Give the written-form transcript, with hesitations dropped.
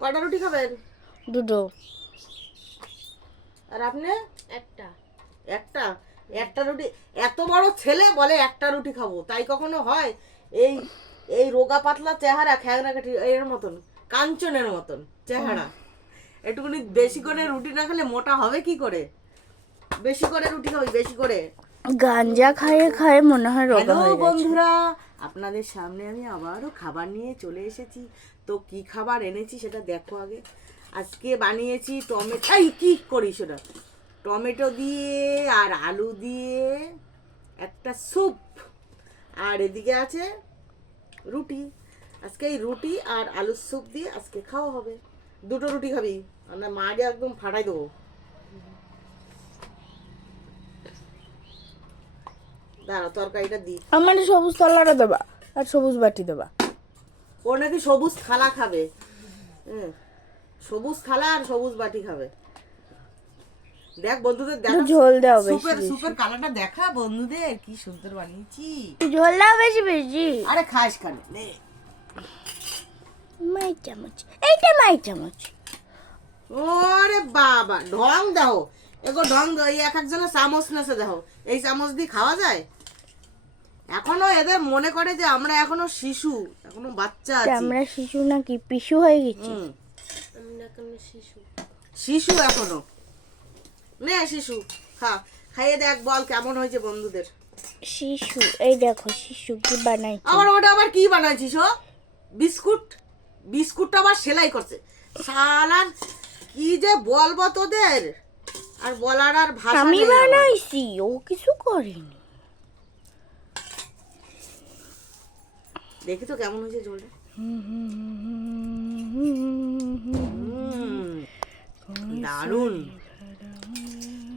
কয়টা রুটি খাবেন? দুটো। আর আপনি? একটা। একটা? একটা রুটি? এত বড় ছেলে বলে একটা রুটি খাবো, তাই কখনো হয়? এই এই রোগা পাতলা চেহারা, খ্যাংরা কাঠি এর মতন, কাঞ্চনের মতন চেহারা, একটুখানি বেশি করে রুটি না খেলে মোটা হবে কি করে? বেশি করে রুটি খাবি, বেশি করে। গাঞ্জা খায়ে খায়ে মনে হয় রোগা হ্যালো হয়ে গেছে। বন্ধুরা, আপনাদের সামনে আমি আবারও খাবার নিয়ে চলে এসেছি। তো কি খাবার এনেছি সেটা দেখো আগে। আজকে বানিয়েছি টমেটো, এই কি করিস ওটা, টমেটো দিয়ে আর আলু দিয়ে একটা স্যুপ, আর এদিকে আছে রুটি। আজকে এই রুটি আর আলুর স্যুপ দিয়ে আজকে খাওয়া হবে। দুটো রুটি খাবি? আমরা মাকে একদম ফাটাই দেবো। দাঁড়া, তরকারিটা দিই। আমার সবুজ থালাটা দেবা আর সবুজ বাটি দেবা। ও নাকি সবুজ থালা খাবে, সবুজ থালা আর সবুজ বাটি খাবে। দেখ বন্ধুদের, দেখ ঝোল দাও সুপের বেশি সুপের কালারটা দেখা বন্ধুদের, কি সুন্দর বানিয়েছি। ঝোল দাও বেশি বেশি। আরে খাস খানে নে। মাই চামচ, এইটা মাই চামচ। ওরে বাবা, ঢং দাও এগো, ঢং দাও। এই এক একজনের চামচ নেছে দেখো, এই চামচ দিয়ে খাওয়া যায়? এখনো এদের মনে করে যে আমরা এখনো শিশু, এখনো বাচ্চা আছি। আমরা শিশু নাকি পিশু হয়ে গেছি? আমরা এখনো শিশু, শিশু এখনো। নে শিশু, খা, খাইয়ে দেখ, বল কেমন হয়েছে বন্ধুদের। শিশু, এই দেখো শিশু কি বানাইছে। আবার ওটা আবার কি বানাইছিস? ও বিস্কুট, বিস্কুটটা আবার সেলাই করছে শালার। কি যে বলবো তোদের, আর বলার আর ভাষা আমি নেই আমার। বানাইছি, ও কিছু করেনি। দেখি তো কেমন হয়েছে ঝোলটা। দারুন।